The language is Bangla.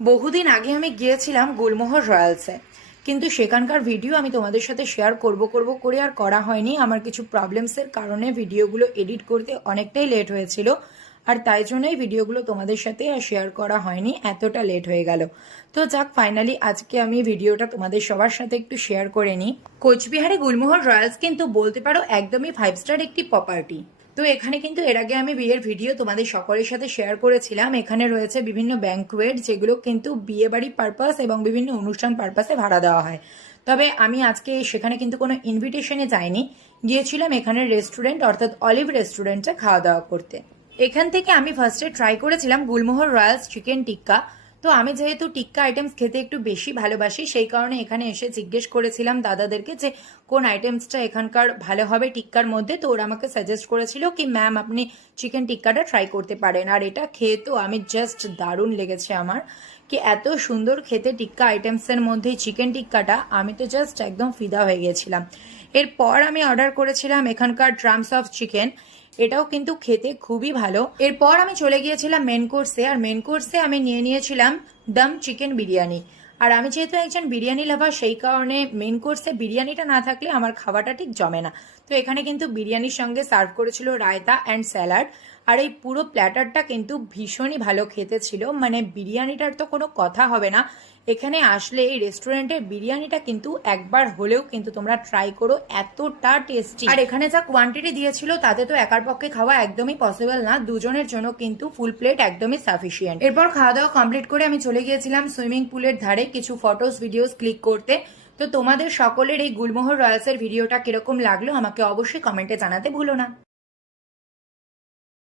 বহুদিন আগে আমি গিয়েছিলাম গুলমোহর রয়্যালসে, কিন্তু সেখানকার ভিডিও আমি তোমাদের সাথে শেয়ার করব করে আর করা হয়নি। আমার কিছু প্রবলেমসের কারণে ভিডিওগুলো এডিট করতে অনেকটাই লেট হয়েছিল, আর তাই জন্যই ভিডিওগুলো তোমাদের সাথে আর শেয়ার করা হয়নি, এতটা লেট হয়ে গেল। তো যাক, ফাইনালি আজকে আমি ভিডিওটা তোমাদের সবার সাথে একটু শেয়ার করে নিই। কোচবিহারে গুলমোহর রয়্যালস কিন্তু বলতে পারো একদমই 5 স্টার একটি প্রপার্টি। তো এখানে কিন্তু এর আগে আমি বিয়ের ভিডিও তোমাদের সকলের সাথে শেয়ার করেছিলাম। এখানে রয়েছে বিভিন্ন ব্যাংকুয়েট, যেগুলো কিন্তু বিয়ে বাড়ি পারপাস এবং বিভিন্ন অনুষ্ঠান পারপাসে ভাড়া দেওয়া হয়। তবে আমি আজকে সেখানে কিন্তু কোনো ইনভিটেশনে যাইনি, গিয়েছিলাম এখানের রেস্টুরেন্ট অর্থাৎ অলিভ রেস্টুরেন্টে খাওয়া দাওয়া করতে। এখান থেকে আমি ফার্স্টে ট্রাই করেছিলাম গুলমোহর রয়্যালস চিকেন টিক্কা। তো আমি যেহেতু টিক্কা আইটেমস খেতে একটু বেশি ভালোবাসি, সেই কারণে এখানে এসে জিজ্ঞেস করেছিলাম দাদাদেরকে যে কোন আইটেমসটা এখানকার ভালো হবে টিক্কার মধ্যে। তো ওরা আমাকে সাজেস্ট করেছিল কি ম্যাম আপনি চিকেন টিক্কাটা ট্রাই করতে পারেন। আর এটা খেয়ে তো আমি জাস্ট দারুণ লেগেছে আমার, কি এত সুন্দর খেতে টিক্কা আইটেমসের মধ্যে চিকেন টিক্কাটা, আমি তো জাস্ট একদম ফিদা হয়ে গেছিলাম। এরপর আমি অর্ডার করেছিলাম এখানকার ড্রামস অফ চিকেন, এটাও কিন্তু খেতে খুবই ভালো। এরপর আমি চলে গিয়েছিলাম মেন কোর্সে, আর মেন কোর্সে আমি নিয়েছিলাম দম চিকেন বিরিয়ানি। আর আমি যেহেতু একজন বিরিয়ানি লাভার, সেই কারণে মেন কোর্সে বিরিয়ানিটা না থাকলে আমার খাওয়াটা ঠিক জমে না। তো এখানে কিন্তু বিরিয়ানির সঙ্গে সার্ভ করেছিল রায়তা অ্যান্ড স্যালাড। আর এই পুরো প্ল্যাটারটা কিন্তু ভীষণই ভালো খেতে ছিল, মানে বিরিয়ানিটার তো কোনো কথা হবে না। এখানে আসলে এই রেস্টুরেন্টের বিরিয়ানিটা কিন্তু একবার হলেও কিন্তু তোমরা ট্রাই করো, এতটা টেস্টি। আর এখানে যা কোয়ান্টিটি দিয়েছিল তাতে তো একার পক্ষে খাওয়া একদমই পসিবল না, দুজনের জন্য কিন্তু ফুল প্লেট একদমই সাফিসিয়েন্ট। এরপর খাওয়া দাওয়া কমপ্লিট করে আমি চলে গিয়েছিলাম সুইমিং পুলের ধারে কিছু ফটোস ভিডিওস ক্লিক করতে। তো তোমাদের সকলের এই গুলমোহর রয়্যালসের ভিডিওটা কিরকম লাগলো আমাকে অবশ্যই কমেন্টে জানাতে ভুলো না।